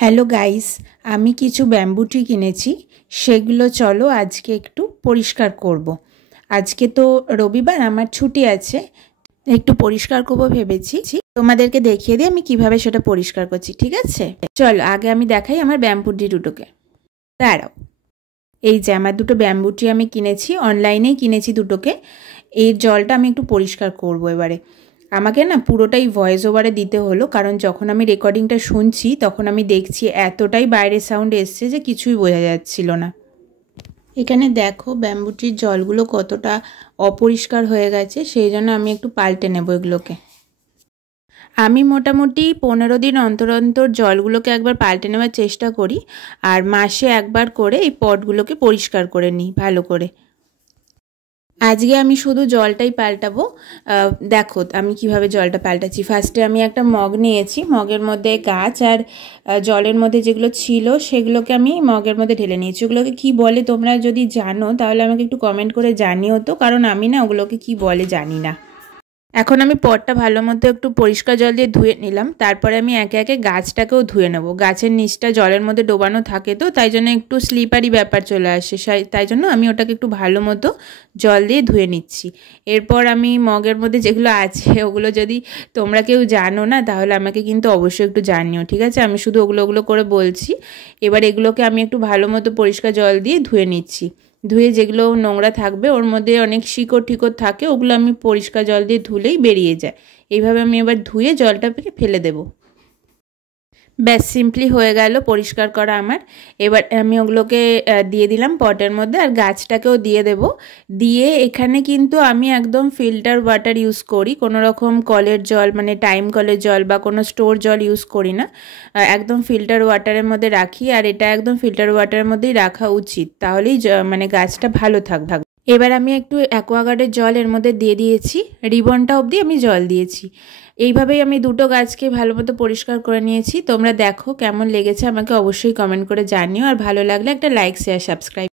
Hello guys, আমি কিছু bamboo tree কিনেছি, সেগুলো চলো আজকে একটু পরিষ্কার করব। আজকে তো রবিবার, আমার ছুটি আছে, একটু পরিষ্কার করব ভেবেছি। তোমাদেরকে দেখিয়ে দিই আমি কিভাবে সেটা পরিষ্কার করছি, ঠিক আছে? চলো আগে আমি দেখাই আমার ব্যাম্বু ট্রি দুটোকে। দাঁড়াও, এই যে আমার দুটো ব্যাম্বু ট্রি আমি কিনেছি, অনলাইনেই কিনেছি দুটোকে। এর জলটা আমি একটু পরিষ্কার করব এবারে। আমাকে না পুরোটাই ভয়েস ওভারে দিতে হলো, কারণ যখন আমি রেকর্ডিংটা শুনছি তখন আমি দেখছি এতটাই বাইরে সাউন্ড এসছে যে কিছুই বোঝা যাচ্ছিল না। এখানে দেখো ব্যাম্বুটির জলগুলো কতটা অপরিষ্কার হয়ে গেছে, সেই জন্য আমি একটু পাল্টে নেব এগুলোকে। আমি মোটামুটি 15 দিন অন্তর অন্তর জলগুলোকে একবার পাল্টে নেওয়ার চেষ্টা করি, আর মাসে একবার করে এই পটগুলোকে পরিষ্কার করে নিই ভালো করে। আজকে আমি শুধু জলটাই পাল্টাবো। দেখো আমি কিভাবে জলটা পাল্টাচ্ছি। ফার্স্টে আমি একটা মগ নিয়েছি, মগের মধ্যে গাছ আর জলের মধ্যে যেগুলো ছিল সেগুলোকে আমি মগের মধ্যে ঢেলে নিয়েছি। ওগুলোকে কি বলে তোমরা যদি জানো তাহলে আমাকে একটু কমেন্ট করে জানিও তো, কারণ আমি না ওগুলোকে কি বলে জানি না। এখন আমি পটটা ভালো মতো একটু পরিষ্কার জল দিয়ে ধুয়ে নিলাম, তারপরে আমি একে একে গাছটাকেও ধুয়ে নেব। গাছের নিচটা জলের মধ্যে ডোবানো থাকে, তো তাই জন্য একটু স্লিপারি ব্যাপার চলে আসে, তাই জন্য আমি ওটাকে একটু ভালো মতো জল দিয়ে ধুয়ে নিচ্ছি। এরপর আমি মগের মধ্যে যেগুলো আছে ওগুলো যদি তোমরা কেউ জানো না তাহলে আমাকে কিন্তু অবশ্যই একটু জানিও, ঠিক আছে? আমি শুধু ওগুলো করে বলছি। এবার এগুলোকে আমি একটু ভালো মতো পরিষ্কার জল দিয়ে ধুয়ে নিচ্ছি। ধুয়ে যেগুলো নোংরা থাকবে, ওর মধ্যে অনেক শিকড় টিকড় থাকে, ওগুলো আমি পরিষ্কার জল দিয়ে ধুলেই বেরিয়ে যায়। এইভাবে আমি এবার ধুয়ে জলটাকে ফেলে দেবো। ব্যাস সিম্পলি হয়ে গেল পরিষ্কার করা আমার। এবার আমি ওগুলোকে দিয়ে দিলাম পটের মধ্যে, আর গাছটাকেও দিয়ে দেব। দিয়ে এখানে কিন্তু আমি একদম ফিল্টার ওয়াটার ইউজ করি, কোনো রকম কলের জল মানে টাইম কলের জল বা কোনো স্টোর জল ইউজ করি না। একদম ফিল্টার ওয়াটারের মধ্যে রাখি, আর এটা একদম ফিল্টার ওয়াটারের মধ্যেই রাখা উচিত, তাহলেই মানে গাছটা ভালো থাকবে। এবার আমি একটু অ্যাকোয়াগার্ডের জল এর মধ্যে দিয়ে দিয়েছি, রিবনটা অবধি আমি জল দিয়েছি। এইভাবেই আমি দুটো গাছকে ভালো মতো পরিষ্কার করে নিয়েছি। তোমরা দেখো কেমন লেগেছে আমাকে অবশ্যই কমেন্ট করে জানিও, আর ভালো লাগলে একটা লাইক শেয়ার সাবস্ক্রাইব